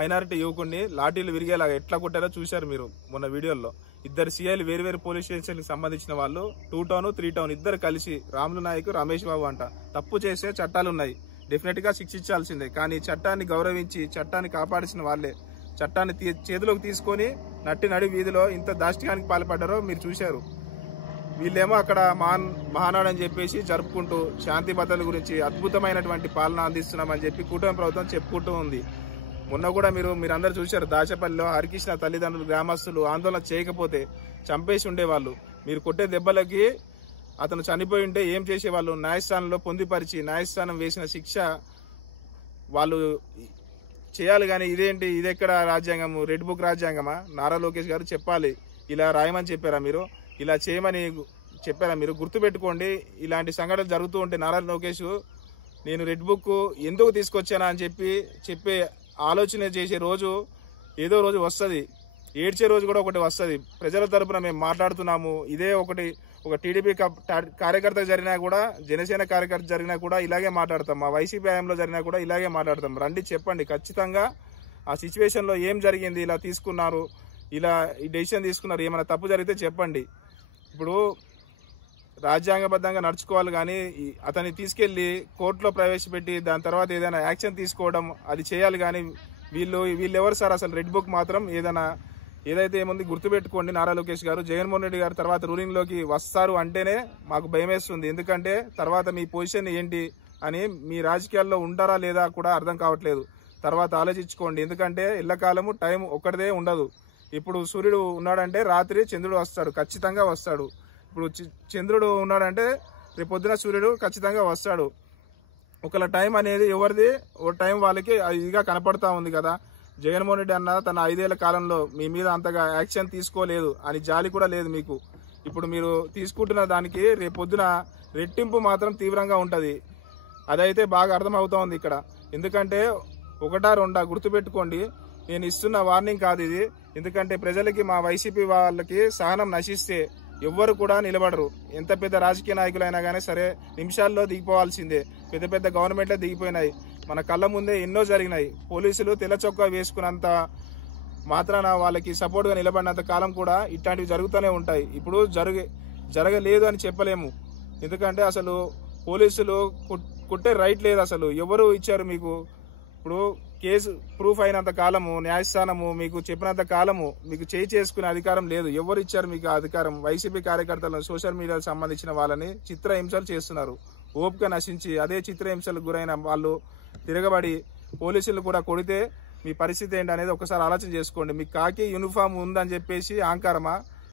Minority యువకుడిని లాఠీలు విరిగేలాగా ఎట్లా కొట్టారో చూశారు మీరు మొన్న వీడియోలో. ఇద్దరు సీఐలు వేరు పోలీస్ స్టేషన్ కి సంబంధించిన వాళ్ళు 2 టౌన్ 3 టౌన్ ఇద్దరు కలిసి రాములు నాయక్ రమేష్ బాబు అంట తప్పు చేసే చట్టాలు ఉన్నాయి, డెఫినెట్ గా శిక్షించాల్సిందే. కానీ చట్టాన్ని గౌరవించి చట్టాన్ని కాపాడిసిన వాళ్ళే చట్టాన్ని చేతిలోకి తీసుకొని నడి వీధిలో ఇంత దాష్టికానికి పాల్పడ్డారో మీరు చూశారు. వీళ్ళేమో అక్కడ మహానాడు అని చెప్పేసి జరుపుకుంటూ శాంతి భద్రతల గురించి అద్భుతమైనటువంటి పాలన అందిస్తున్నామని చెప్పి కూటమి ప్రభుత్వం చెప్పుకుంటూ ఉంది. మొన్న కూడా మీరందరూ చూశారు, దాచపల్లిలో హరికృష్ణ తల్లిదండ్రులు గ్రామస్తులు ఆందోళన చేయకపోతే చంపేసి ఉండేవాళ్ళు. మీరు కొట్టే దెబ్బలకి అతను చనిపోయి ఉంటే ఏం చేసేవాళ్ళు? న్యాయస్థానంలో పొందుపరిచి న్యాయస్థానం వేసిన శిక్ష వాళ్ళు చేయాలి. కానీ ఇదెక్కడ రాజ్యాంగం? రెడ్ బుక్ రాజ్యాంగమా? నారా లోకేష్ గారు చెప్పాలి, ఇలా రాయమని చెప్పారా మీరు? ఇలా చేయమని చెప్పారా మీరు? గుర్తుపెట్టుకోండి, ఇలాంటి సంఘటనలు జరుగుతూ ఉంటే నారా లోకేష్ నేను రెడ్ బుక్ ఎందుకు తీసుకొచ్చానా అని చెప్పే ఆలోచన చేసే రోజు ఏదో రోజు వస్తుంది. ఏడ్చే రోజు కూడా ఒకటి వస్తుంది. ప్రజల తరపున మేము మాట్లాడుతున్నాము. ఇదే ఒక టీడీపీ కార్యకర్త జరిగినా కూడా, జనసేన కార్యకర్త జరిగినా కూడా ఇలాగే మాట్లాడతాం. మా వైసీపీ హయాంలో జరిగినా కూడా ఇలాగే మాట్లాడతాం. రండి చెప్పండి ఖచ్చితంగా ఆ సిచ్యువేషన్ లో ఏం జరిగింది, ఇలా తీసుకున్నారు, ఇలా ఈ డెసిషన్ తీసుకున్నారు, ఏమైనా తప్పు జరిగితే చెప్పండి. ఇప్పుడు రాజ్యాంగబద్ధంగా నడుచుకోవాలి, కానీ అతన్ని తీసుకెళ్లి కోర్టులో ప్రవేశపెట్టి దాని తర్వాత ఏదైనా యాక్షన్ తీసుకోవడం అది చేయాలి. కానీ వీళ్ళు ఎవరు సార్? అసలు రెడ్ బుక్ మాత్రం ఏదైతే ఏముంది గుర్తుపెట్టుకోండి. నారా లోకేష్ గారు జగన్మోహన్ రెడ్డి గారు తర్వాత రూలింగ్ లోకి వస్తారు అంటేనే మాకు భయం వేస్తుంది. ఎందుకంటే తర్వాత మీ పొజిషన్ ఏంటి అని, మీ రాజకీయాల్లో ఉంటారా లేదా కూడా అర్థం కావట్లేదు. తర్వాత ఆలోచించుకోండి. ఎందుకంటే ఎల్లకాలము టైం ఒక్కటిదే ఉండదు. ఇప్పుడు సూర్యుడు ఉన్నాడంటే రాత్రి చంద్రుడు వస్తాడు, ఖచ్చితంగా వస్తాడు. ఇప్పుడు చంద్రుడు ఉన్నాడంటే రేపు పొద్దున సూర్యుడు ఖచ్చితంగా వస్తాడు. ఒకళ్ళ టైం అనేది ఎవరిది ఓ టైం వాళ్ళకి ఇదిగా కనపడతా ఉంది కదా. జగన్మోహన్ రెడ్డి అన్న తన 5 ఏళ్ల కాలంలో మీ మీద అంతగా యాక్షన్ తీసుకోలేదు అని జాలి కూడా లేదు మీకు. ఇప్పుడు మీరు తీసుకుంటున్న దానికి రేపు పొద్దున రెట్టింపు మాత్రం తీవ్రంగా ఉంటది. అదైతే బాగా అర్థం అవుతా ఉంది ఇక్కడ. ఎందుకంటే 1 2 గుర్తుపెట్టుకోండి, నేను ఇస్తున్న వార్నింగ్ కాదు ఇది. ఎందుకంటే ప్రజలకి, మా వైసీపీ వాళ్ళకి సహనం నశిస్తే ఎవ్వరు కూడా నిలబడరు. ఎంత పెద్ద రాజకీయ నాయకులైనా కానీ సరే నిమిషాల్లో దిగిపోవాల్సిందే. పెద్ద గవర్నమెంట్లే దిగిపోయినాయి. మన కళ్ళ ముందే ఎన్నో జరిగినాయి. పోలీసులు తెల్ల చొక్కా వేసుకున్నంత మాత్రాన వాళ్ళకి సపోర్ట్ గా నిలబడినంత కాలం కూడా ఇట్లాంటివి జరుగుతూనే ఉంటాయి. ఇప్పుడు జరగలేదు అని చెప్పలేము. ఎందుకంటే అసలు పోలీసులు కుట్టే రైట్ లేదు. అసలు ఎవరు ఇచ్చారు మీకు? ఇప్పుడు కేసు ప్రూఫ్ అయినంత కాలము, న్యాయస్థానము మీకు చెప్పినంత కాలము మీకు చేసుకునే అధికారం లేదు. ఎవరు ఇచ్చారు మీకు అధికారం? వైసీపీ కార్యకర్తలను, సోషల్ మీడియాకు సంబంధించిన వాళ్ళని చిత్రహింసలు చేస్తున్నారు. ఓపిక నశించి అదే చిత్రహింసలకు గురైన వాళ్ళు తిరగబడి పోలీసులు కూడా కొడితే మీ పరిస్థితి ఏంటి అనేది ఒకసారి ఆలోచన చేసుకోండి. మీకు కాకి యూనిఫామ్ ఉందని చెప్పేసి అహంకారమా?